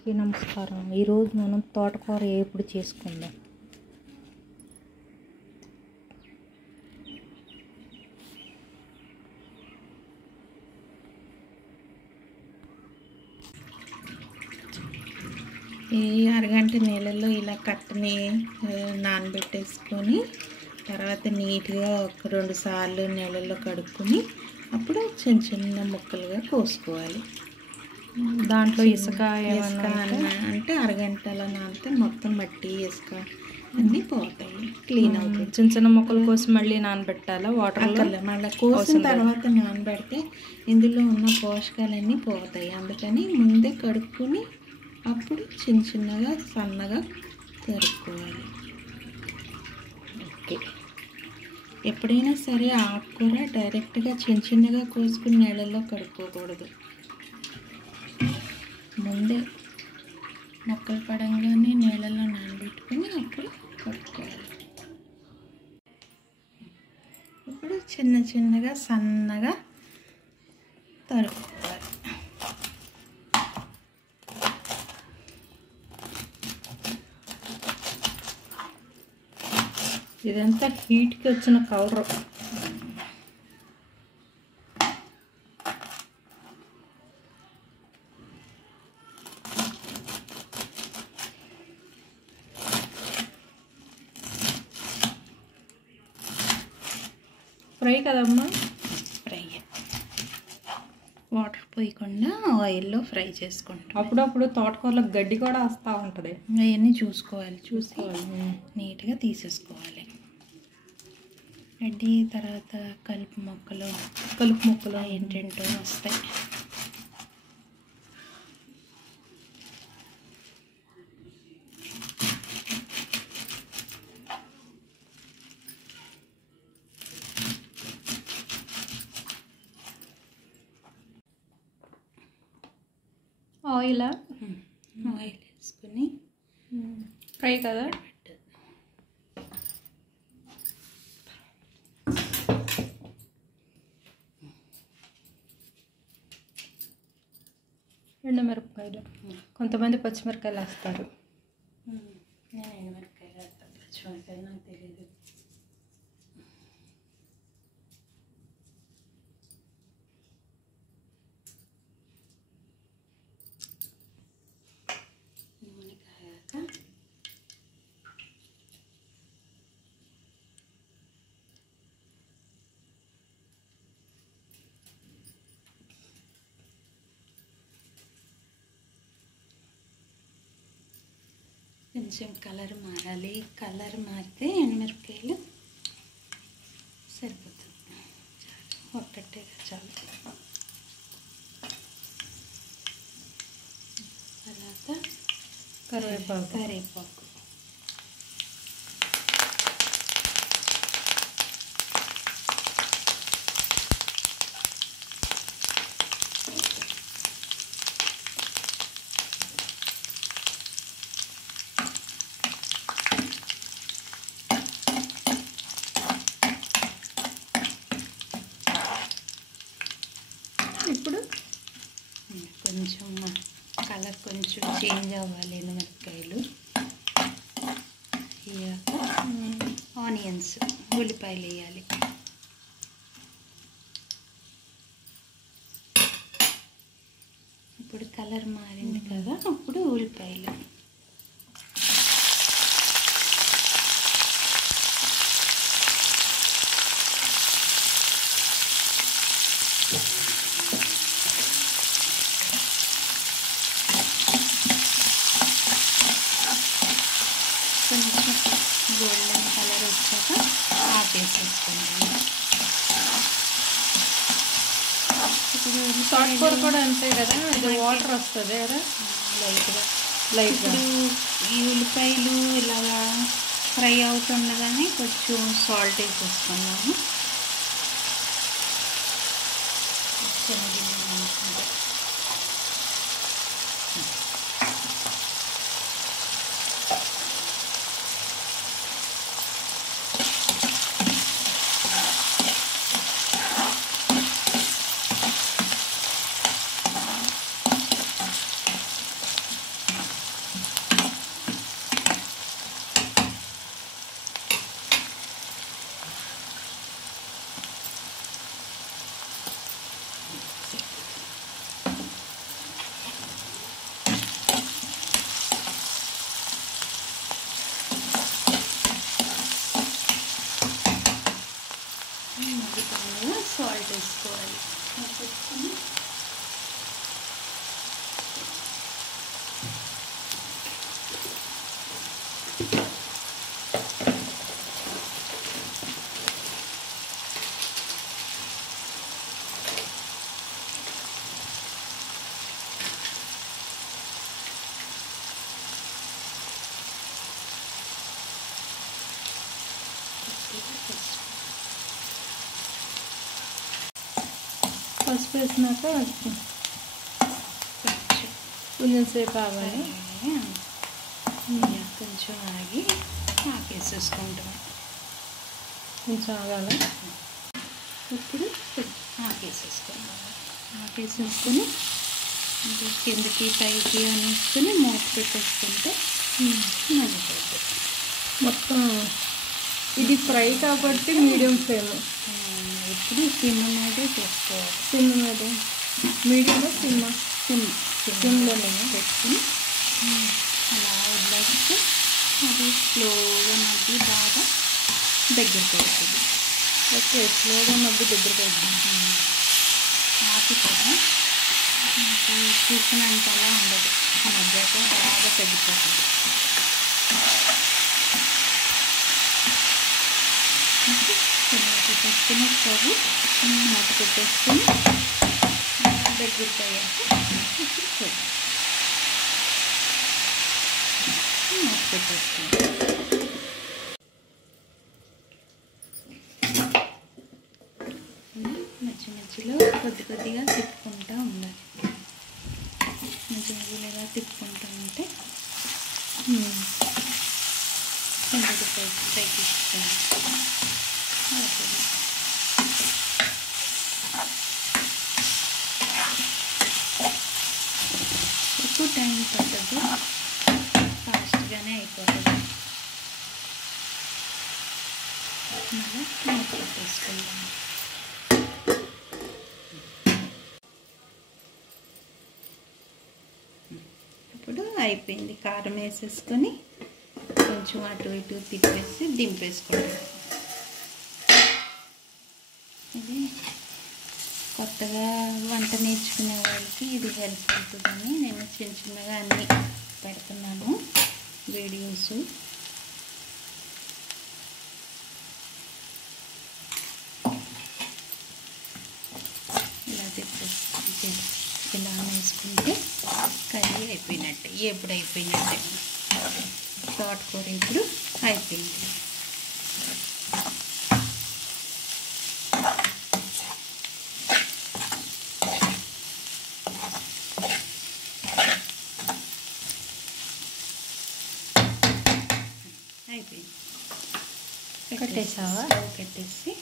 అందరికీ నమస్కారం. ఈరోజు మనం తోటకూర వేపుడు చేసుకుందాం. ఈ అరగంట నీళ్ళల్లో ఇలా కట్టని నానబెట్టేసుకొని తర్వాత నీట్గా ఒక 2 సార్లు నీళ్ళల్లో కడుక్కొని అప్పుడు చిన్న చిన్న ముక్కలుగా కోసుకోవాలి. దాంట్లో ఇసుక అంటే అరగంటలో నానితే మొత్తం మట్టి ఇసుక అన్నీ పోతాయి, క్లీన్ అవుతుంది. చిన్న చిన్న ముక్కల కోసం మళ్ళీ నానబెట్టాలా వాటర్లో? మళ్ళీ కోసిన తర్వాత నానబెడితే ఇందులో ఉన్న పోషకాలన్నీ పోతాయి. అందుకని ముందే కడుక్కొని అప్పుడు చిన్న చిన్నగా సన్నగా తరుక్కోవాలి. ఓకే. ఎప్పుడైనా సరే ఆకుకూర డైరెక్ట్గా చిన్న చిన్నగా కోసుకుని నీళ్ళల్లో కడుక్కోకూడదు. ముందే మొక్కలు పడంగానే నీళ్ళల్లో నానబెట్టుకుని అప్పుడు కడుక్కోవాలి. ఇప్పుడు చిన్న చిన్నగా సన్నగా తరుక్కోవాలి. ఇదంతా హీట్కి వచ్చిన కవర్. ఫ్రై కదమ్మా? ఫ్రై వాటర్ పోయకుండా ఆయిల్లో ఫ్రై చేసుకుంటాం. అప్పుడప్పుడు తోటకూరలో గడ్డి కూడా వస్తూ ఉంటుంది. అవన్నీ చూసుకోవాలి, నీట్గా తీసేసుకోవాలి. గడ్డి తర్వాత కలుపు మొక్కలు ఏంటంటో వస్తాయి. ఆయిల్ వేసుకుని ఫ్రై కదా? ఎండుమిరపకాయలు, కొంతమంది పచ్చిమిరపకాయలు వేస్తారు. నేను ఎండుమిరపకాయలు వేస్తాను, పచ్చిమిరపకాయలు నాకు తెలియదు. నూనె కాయాక కొంచెం కలర్ మారాలి. కలర్ మారితే ఎండుమిరపకాయలు సరిపోతుంది. ఒక్కటేగా చాలు. తర్వాత కరివేపాకు ఇప్పుడు కొంచెం కలర్ కొంచెం చేంజ్ అవ్వాలి. ఎండుమిరపకాయలు అయ్యాక ఆనియన్స్, ఉల్లిపాయలు వేయాలి. ఇప్పుడు కలర్ మారింది కదా, అప్పుడు ఉల్లిపాయలు కొంచెం గోల్డెన్ కలర్ వచ్చాక ఆపేసేసుకుంటాం. ఇప్పుడు తోటకూర కూడా అంతే కదా, ఇది వాటర్ వస్తుంది కదా లైట్గా. ఈ ఉల్లిపాయలు ఇలాగా ఫ్రై అవుతుండగానే కొంచెం సాల్ట్ వేసేసుకున్నాము. మగ్గుతుండగా సాల్ట్ వేసుకోవాలి. వేసుకొని పసుపు వేసినాక కొంచెం సేపు ఆగాలి. కొంచెం ఆగి ఆకేసేసుకుంటాం. కొంచెం ఆగాల. ఇప్పుడు ఆకేసేసుకొని కిందకి పైకి అనేసుకొని మూత పెట్టేసుకుంటే మగ్గిపోతుంది. మొత్తం ఇది ఫ్రై కాబట్టి మీడియం ఫ్లేమ్. ఇప్పుడు సిమ్ మీదే చేసుకోవాలి. సిమ్ మీద మీడియం సిమ్లోనే పెట్టుకుని అలా వదిలేస్తే అది స్లోగా మగ్గి బాగా దగ్గర పడుతుంది. ఓకే, స్లోగా మగ్గి దగ్గర పడుతుంది. ఆకు కూడా చూసినంత అలా ఉండదు, మగ్గాక బాగా తగ్గిపోతుంది. పెట్టేసుకుని స్టవ్ మూత పెట్టేసుకుని దగ్గరికి అయ్యాక మూత పెట్టేసుకుని మధ్యలో కొద్దిగా తిప్పుకుంటూ ఉండాలి. మధ్యలో ఇలా తిప్పుకుంటూ ఉంటే కొంచెం పైకి ఇస్తాను. ఎక్కువ టైం పట్టదు, ఫాస్ట్గానే అయిపోతుంది. మళ్ళీ మూత పెట్టేసుకుందాం. ఇప్పుడు అయిపోయింది. కారం వేసేసుకొని కొంచెం అటు ఇటు తిప్పేసి దింపేసుకుంటాం. ఇది కొత్తగా వంట నేర్చుకునే వాళ్ళకి ఇది హెల్ప్ అవుతుందని నేను చిన్నగా అన్నీ పెడుతున్నాను వీడియోస్. ఇలా తిప్పేసి ఇలా వేసుకుంటే కర్రీ అయిపోయినట్టే, ఎప్పుడు అయిపోయినట్టే. తోటకూర ఇప్పుడు అయిపోయింది. కట్టేసావా? కట్టేసి